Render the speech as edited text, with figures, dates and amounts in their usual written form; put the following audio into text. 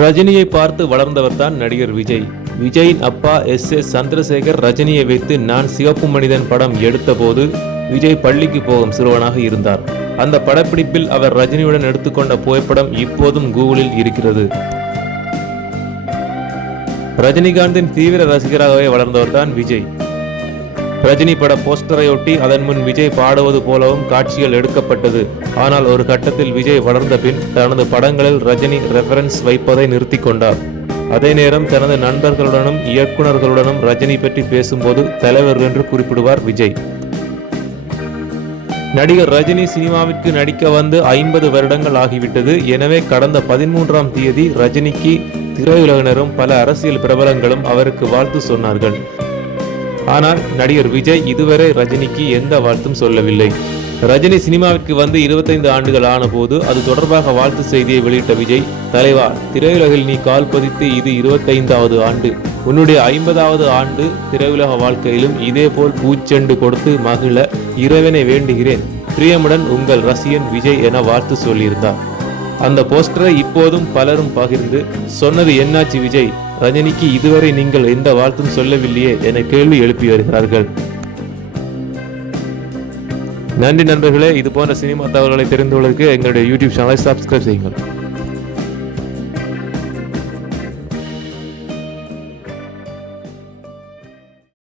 ரஜினியை பார்த்து வளர்ந்தவர் தான் நடிகர் விஜய். விஜயின் அப்பா எஸ் சந்திரசேகர் ரஜினியை வைத்து நான் சிவப்பு மனிதன் படம் எடுத்த போது விஜய் பள்ளிக்கு போகும் சிறுவனாக இருந்தார். அந்த படப்பிடிப்பில் அவர் ரஜினியுடன் எடுத்துக்கொண்ட புகைப்படம் இப்போதும் கூகுளில் இருக்கிறது. ரஜினிகாந்தின் தீவிர ரசிகராகவே வளர்ந்தவர் தான் விஜய். ரஜினி பட போஸ்டரையொட்டி அதன் முன் விஜய் பாடுவது போலவும் காட்சிகள் எடுக்கப்பட்டது. ஆனால் ஒரு கட்டத்தில் விஜய் வளர்ந்த பின் தனது படங்களில் ரஜினி ரெஃபரன்ஸ் வைப்பதை நிறுத்தி கொண்டார். அதே நேரம் தனது நண்பர்களுடனும் இயக்குநர்களுடனும் ரஜினி பற்றி பேசும்போது தலைவர் என்று குறிப்பிடுவார் விஜய். நடிகர் ரஜினி சினிமாவிற்கு நடிக்க வந்து 50 வருடங்கள் ஆகிவிட்டது. எனவே கடந்த 13ஆம் தேதி ரஜினிக்கு திரையுலகினரும் பல அரசியல் பிரபலங்களும் அவருக்கு வாழ்த்து சொன்னார்கள். ஆனால் நடிகர் விஜய் இதுவரை ரஜினிக்கு எந்த வாழ்த்தும் சொல்லவில்லை. ரஜினி சினிமாவிற்கு வந்து 25 ஆண்டுகள் ஆன போது அது தொடர்பாக வாழ்த்து செய்தியை வெளியிட்ட விஜய், தலைவா, திரையுலகில் நீ கால் பதித்து இது 25வது ஆண்டு. உன்னுடைய 50வது ஆண்டு திரையுலக வாழ்க்கையிலும் இதே போல் பூச்செண்டு கொடுத்து மகிழ இறைவனை வேண்டுகிறேன். பிரியமுடன் உங்கள் ரசிகன் விஜய் என வாழ்த்து சொல்லியிருந்தார். அந்த போஸ்டரை இப்போதும் பலரும் பகிர்ந்து சொன்னது என்னாச்சு விஜய், ரஜினிக்கு இதுவரை நீங்கள் எந்த வாழ்த்தும் சொல்லவில்லையே என கேள்வி எழுப்பி வருகிறார்கள். நன்றி நண்பர்களே. இது போன்ற சினிமா தகவல்களை தெரிந்து கொள்வதற்கு எங்களுடைய யூடியூப் சேனலை சப்ஸ்கிரைப் செய்யுங்கள்.